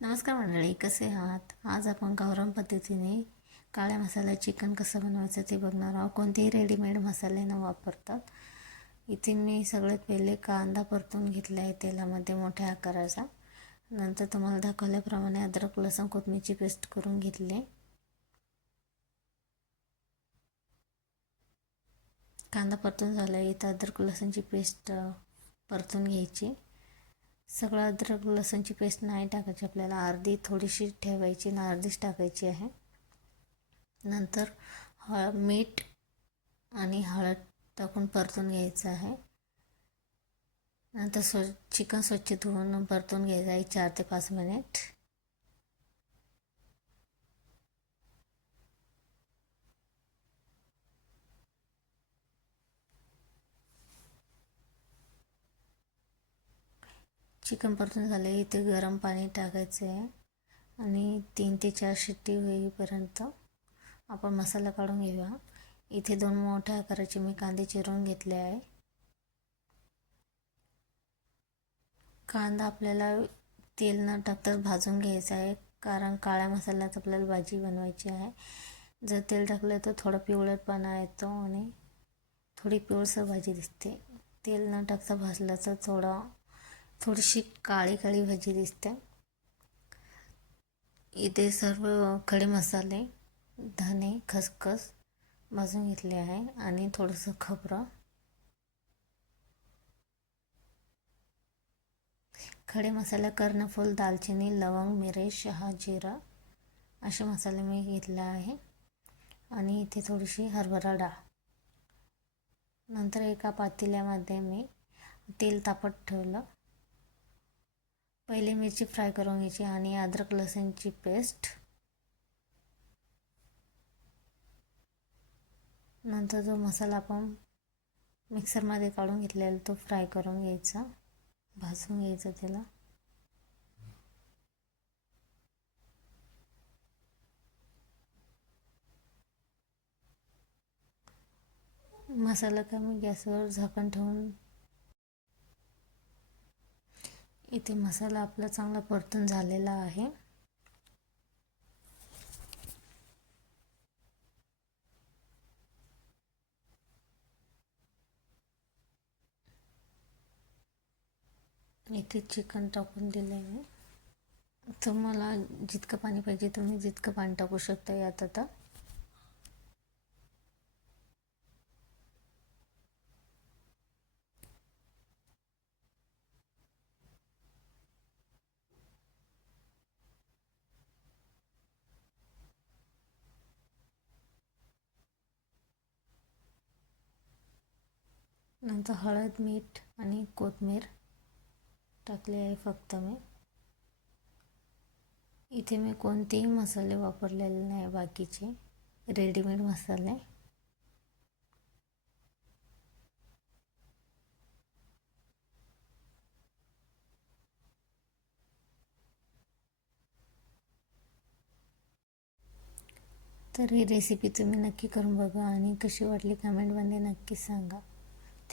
नमस्कार मंडळी कसे आहात? आज आपण गावरान पद्धतीने काळ्या मसाला चिकन कसं बनवायचं ते बघणार आहोत. कोणतेही रेडीमेड मसाले न वापरतात. इथे मी सगळ्यात पहिले कांदा परतून घेतला आहे तेलामध्ये मोठ्या आकाराचा. नंतर तुम्हाला दाखवल्याप्रमाणे अद्रक लसूण कोथमीची पेस्ट करून घेतली. कांदा परतून झाला इथं अद्रक लसूणची पेस्ट परतून घ्यायची. सगळं अद्रक लसूणची पेस्ट नाही टाकायची आपल्याला. अर्धी थोडीशी ठेवायची ना अर्धीच टाकायची आहे. नंतर हळ मीठ आणि हळद टाकून परतून घ्यायचं आहे. नंतर स्व चिकन स्वच्छ धुवून परतून घ्यायचं आहे चार ते पाच मिनिट. चिकन परतून झाले इथे गरम पाणी टाकायचं आहे आणि तीन ते चार शिट्टी होईपर्यंत आपण मसाला काढून घेऊया. इथे दोन मोठ्या आकाराचे मी कांदे चिरून घेतले आहे. कांदा आपल्याला तेल न टाकताच भाजून घ्यायचा आहे कारण काळ्या मसाल्यात आपल्याला भाजी बनवायची आहे. जर तेल टाकलं तर थोडा पिवळटपणा येतो आणि थोडी पिवळसर भाजी दिसते. तेल न टाकता भाजलं तर थोडा थोडीशी काळी काळी भाजी दिसते. इथे सर्व खडे मसाले धने खसखस भाजून घेतले आहे आणि थोडंसं खबरं. खडे मसाला कर्णफूल दालचिनी लवंग मिरे शहा जिरा असे मसाले मी घेतले आहे. आणि इथे थोडीशी हरभरा डाळ. नंतर एका पातेल्यामध्ये मी तेल तापत ठेवलं. पहिले मिरची फ्राय करून घ्यायची आणि अद्रक लसूणची पेस्ट. नंतर जो मसाला आपण मिक्सरमध्ये काढून घेतलेला तो फ्राय करून घ्यायचा. भाजून घ्यायचा त्याला. मसाला कमी गॅसवर झाकण ठेवून इथे मसाला आपला चांगला परतून झालेला आहे. इथे चिकन टाकून दिलं आहे तुम्हाला जितकं पाणी पाहिजे तुम्ही जितकं पाणी टाकू शकता यात आता. नंतर हळद मीठ आणि कोथमीर टाकले आहे फक्त मी. इथे मी कोणतेही मसाले वापरलेले नाही बाकीचे रेडीमेड मसाले. तर ही रेसिपी तुम्ही नक्की करून बघा आणि कशी वाटली कमेंटमध्ये नक्की सांगा.